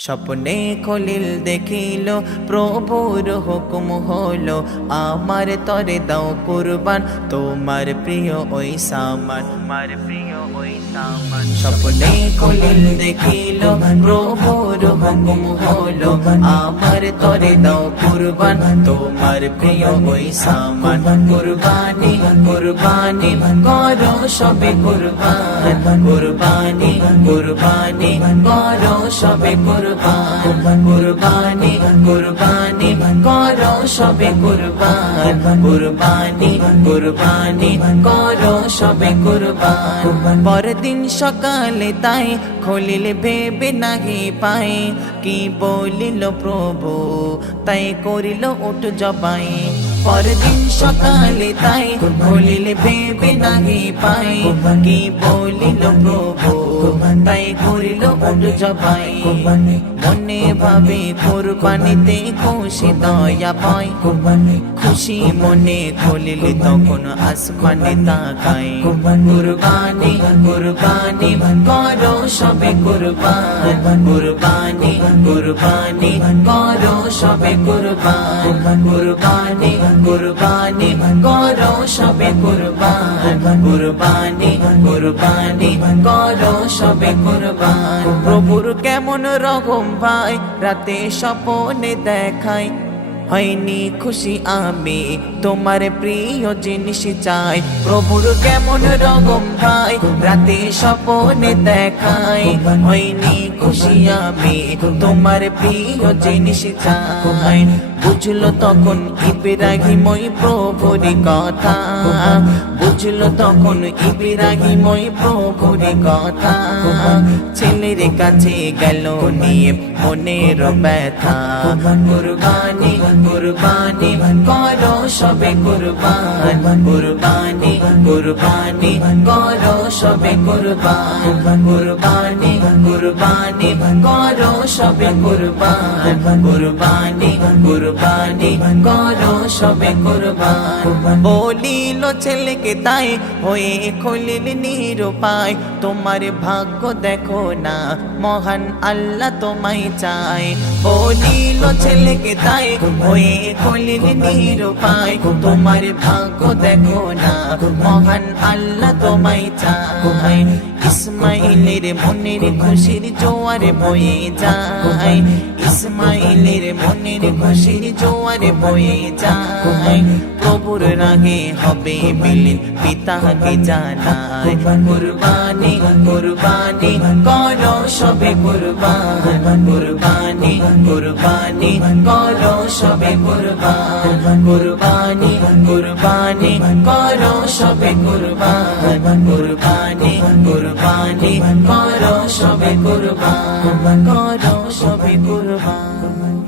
স্বপ্নে খলিল দেখিল প্রভুর হুকুম হলো আমার তরে দাও কুরবান তোমার প্রিয় ওই সামান স্বপ্নে খলিল দেখিল প্রভুর হুকুম হলো আমার তরে দাও কুরবান তোমার প্রিয় ওই সামান কুরবানি কুরবানি করো সবে কুরবান কুরবানি কুরবানি করো সবে কুরবান কুরবানি কুরবানি করো সবে কুরবান কুরবানি কুরবানি করো সবে কুরবান পরদিন সকালে তাই খলিল ভেবে নাহি পাই কি বলিল প্রভু তাই করিল উঠ জবাই পরদিন সকালে তাই খলিল ভেবে নাহি পাই কি বলিল প্রভু তাই করিল উঠ জবাই মনে ভাবে কুরবানিতে খুশি দয়া পায় খুশি মনে খলিল তখন আসমানে তাকায় কুরবানি কুরবানি করো সবে কুরবান কুরবানি কুরবানি করো সবে কুরবান কুরবানি কুরবানি করো সবে কুরবান কুরবানি কুরবানি করো সবে কুরবান প্রভুর কেমন রকম ভাই রাতে স্বপ্নে দেখাই হয়নি খুশি আমি তোমার প্রিয় জিনিস চাই প্রভুর কেমন রকম ভাই রাতে স্বপ্নে দেখাই হয়নি খুশি আমি তোমার প্রিয় জিনিস চাই বুঝলো তখন ইব্রাহিম ওই প্রভুর কথা বুঝলো তখন ইব্রাহিম ওই প্রভুর কথা ছেলের কাছে গেল নিয়ে মনের ব্যথা কুরবানি কুরবানি করো সবে কুরবান কুরবানি কুরবানি করো সবে কুরবান কুরবানি কুরবানি করো সবে কুরবান কুরবানি কুরবানি করো সবে কুরবান বলিল ছেলেকে তাই হয়ে খলিল নিরুপায় তোমার ভাগ্য দেখো না মহান আল্লাহ তোমায় চায় বলিল ছেলেকে তাই হয়ে খলিল নিরুপায় তোমার ভাগ্য দেখো না মহান আল্লাহ তোমায় চায় ইসমাইলের মনের খুশির জোয়ারে বয়ে যায় ইসমাইলের মনের খুশির জোয়ারে বয়ে যায় প্রভুর রাগে হবে মিলিন পিতাকে জানায় কুরবানি কুরবানি করো সবে কুরবান কুরবানি কুরবানি করো সবে কুরবান কুরবানি কুরবানি করো সবে কুরবান কুরবানি কুরবানি করো সবে কুরবান করো সবে কুরবান।